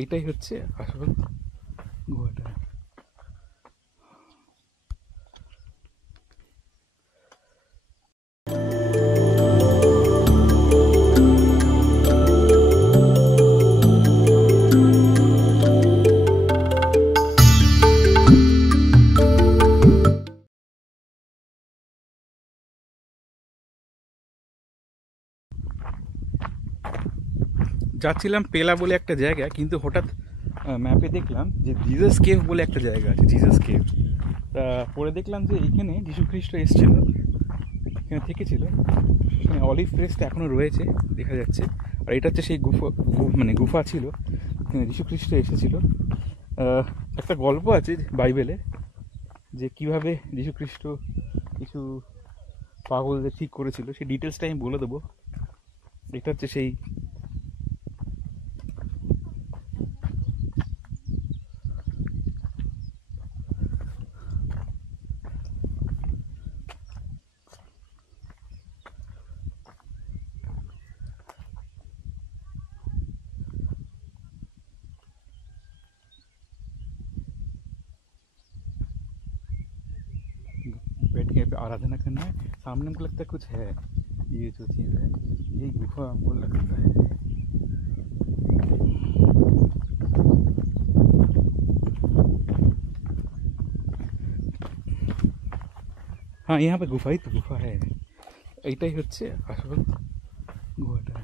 এইটাই হচ্ছে আসল গুহাটা। যাচ্ছিলাম পেলা বলে একটা জায়গা, কিন্তু হঠাৎ ম্যাপে দেখলাম যে জিজাস কেভ বলে একটা জায়গা আছে, জিজাস কেভ। তা পরে দেখলাম যে এখানে যীশুখ্রিস্ট এসেছিল, এখানে থেকেছিল। এখানে অলিভ ক্রেস্ট এখনও রয়েছে, দেখা যাচ্ছে। আর এটা হচ্ছে সেই মানে গুফা ছিল, এখানে যীশুখ্রিস্ট এসেছিল। একটা গল্প আছে বাইবেলে যে কিভাবে যীশুখ্রিস্ট কিছু পাগলদের ঠিক করেছিল, সেই ডিটেলসটা আমি বলে দেবো। এটা হচ্ছে সেই बैठ के यहाँ पे आराधना करना है। सामने हमको लगता है कुछ है, ये जो चीज़ है, ये गुफा हमको लगता है। हाँ, यहाँ पे गुफा ही तो गुफा है, এইটাই হচ্ছে আসল গুহাটা।